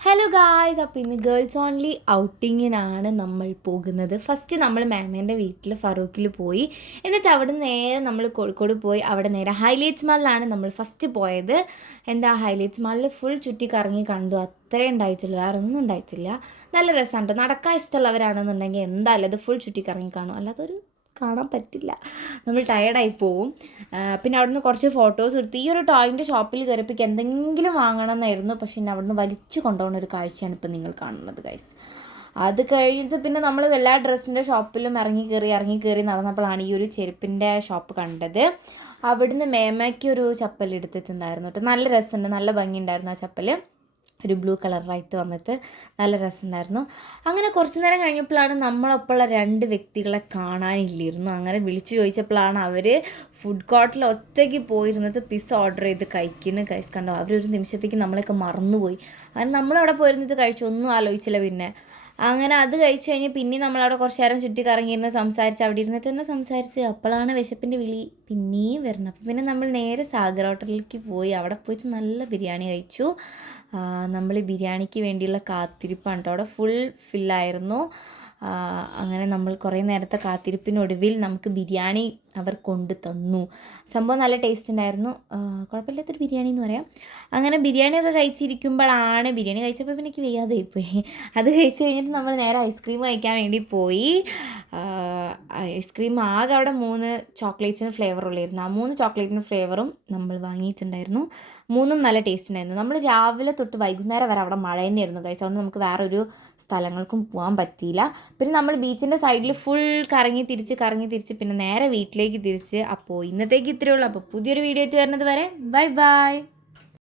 Hello guys, അപ്പോൾ ഇന്ന് girls only ഔട്ടിങ്ങിനാണ് നമ്മൾ പോകുന്നത്. ഫസ്റ്റ് നമ്മൾ മാമേൻ്റെ വീട്ടിൽ ഫറൂഖിൽ പോയി. എന്നിട്ട് അവിടെ നേരെ നമ്മൾ കോഴിക്കോട് പോയി. അവിടെ നേരെ ഹൈലൈറ്റ്സ് മാളിലാണ് നമ്മൾ ഫസ്റ്റ് പോയത്. ഹൈലൈറ്റ്സ് മാളിൽ ഫുൾ ചുറ്റി കറങ്ങി കണ്ടു. അത്രേ ഉണ്ടായിട്ടുള്ളൂ, വേറെ ഒന്നും ഉണ്ടായിട്ടില്ല. നല്ല രസമുണ്ട്. നടക്കാൻ ഇഷ്ടമുള്ളവരാണെന്നുണ്ടെങ്കിൽ എന്തായാലും അത് ഫുൾ ചുറ്റി കറങ്ങി കാണും, അല്ലാത്തൊരു കാണാൻ പറ്റില്ല, നമ്മൾ ടയേർഡായി പോവും. പിന്നെ അവിടുന്ന് കുറച്ച് ഫോട്ടോസ് എടുത്ത് ഈ ഒരു ടോയിൻ്റെ ഷോപ്പിൽ കയറിയപ്പോൾ എന്തെങ്കിലും വാങ്ങണം എന്നായിരുന്നു. പക്ഷേ എന്നെ അവിടുന്ന് വലിച്ചു കൊണ്ടുപോകുന്ന ഒരു കാഴ്ചയാണ് ഇപ്പോൾ നിങ്ങൾ കാണുന്നത് ഗൈസ്. അത് കഴിഞ്ഞിട്ട് പിന്നെ നമ്മൾ എല്ലാ ഡ്രസ്സിൻ്റെ ഷോപ്പിലും ഇറങ്ങി കയറി നടന്നപ്പോഴാണ് ഈ ഒരു ചെരുപ്പിൻ്റെ ഷോപ്പ് കണ്ടത്. അവിടുന്ന് മേമയ്ക്ക് ഒരു ചപ്പൽ എടുത്തിട്ടുണ്ടായിരുന്നു കേട്ടോ. നല്ല രസമുണ്ട്, നല്ല ഭംഗിയുണ്ടായിരുന്നു ആ ചപ്പൽ. ഒരു ബ്ലൂ കളറായിട്ട് വന്നിട്ട് നല്ല രസമുണ്ടായിരുന്നു. അങ്ങനെ കുറച്ച് നേരം കഴിഞ്ഞപ്പോഴാണ് നമ്മളൊപ്പമുള്ള 2 വ്യക്തികളെ കാണാനില്ലായിരുന്നു. അങ്ങനെ വിളിച്ചു ചോദിച്ചപ്പോഴാണ് അവർ ഫുഡ് കോർട്ടിൽ ഒറ്റയ്ക്ക് പോയിരുന്നിട്ട് പിസ്സ ഓർഡർ ചെയ്ത് കഴിക്കുന്നു. കഴിച്ച് കണ്ടോ, അവരൊരു നിമിഷത്തേക്ക് നമ്മളെയൊക്കെ മറന്നുപോയി. കാരണം നമ്മളവിടെ പോയിരുന്നിട്ട് കഴിച്ചു, ഒന്നും ആലോചിച്ചില്ല. പിന്നെ അങ്ങനെ അത് കഴിച്ച് കഴിഞ്ഞ് പിന്നെ നമ്മളവിടെ കുറച്ച് നേരം ചുറ്റി കറങ്ങിയിരുന്ന് സംസാരിച്ച് അവിടെ ഇരുന്നിട്ട് തന്നെ സംസാരിച്ച് അപ്പോഴാണ് വിശപ്പിൻ്റെ വിളി പിന്നെയും വരുന്നത്. അപ്പോൾ പിന്നെ നമ്മൾ നേരെ സാഗർ ഹോട്ടലിലേക്ക് പോയി. അവിടെ പോയിട്ട് നല്ല ബിരിയാണി കഴിച്ചു. നമ്മൾ ബിരിയാണിക്ക് വേണ്ടിയുള്ള കാത്തിരിപ്പാണ് കേട്ടോ. അവിടെ ഫുൾ ഫില്ലായിരുന്നു. അങ്ങനെ നമ്മൾ കുറേ നേരത്തെ കാത്തിരിപ്പിനൊടുവിൽ നമുക്ക് ബിരിയാണി അവർ കൊണ്ടു തന്നു. സംഭവം നല്ല ടേസ്റ്റ് ഉണ്ടായിരുന്നു, കുഴപ്പമില്ലാത്തൊരു ബിരിയാണി എന്ന് പറയാം. അങ്ങനെ ബിരിയാണിയൊക്കെ കഴിച്ചിരിക്കുമ്പോഴാണ് ബിരിയാണി കഴിച്ചപ്പോൾ പിന്നെ എനിക്ക് വയ്യാതായിപ്പോയി. അത് കഴിച്ച് കഴിഞ്ഞിട്ട് നമ്മൾ നേരെ ഐസ്ക്രീം കഴിക്കാൻ വേണ്ടി പോയി. ഐസ്ക്രീം ആകെ അവിടെ 3 ചോക്ലേറ്റ്സിന് ഫ്ലേവറുള്ളായിരുന്നു. ആ 3 ചോക്ലേറ്റിന് ഫ്ലേവറും നമ്മൾ വാങ്ങിയിട്ടുണ്ടായിരുന്നു. 3ഉം നല്ല ടേസ്റ്റ് ഉണ്ടായിരുന്നു. നമ്മൾ രാവിലെ തൊട്ട് വൈകുന്നേരം വരെ അവിടെ മഴ തന്നെയായിരുന്നു ഗൈസ്. അതുകൊണ്ട് നമുക്ക് വേറൊരു സ്ഥലങ്ങൾക്കും പോകാൻ പറ്റിയില്ല. പിന്നെ നമ്മൾ ബീച്ചിൻ്റെ സൈഡിൽ ഫുൾ കറങ്ങി തിരിച്ച് പിന്നെ നേരെ വീട്ടിലേക്ക് തിരിച്ച്. അപ്പോൾ ഇന്നത്തേക്ക് ഇത്രയേ ഉള്ളൂ. അപ്പോൾ പുതിയൊരു വീഡിയോ ആയിട്ട് വരുന്നത് വരെ ബൈ ബൈ.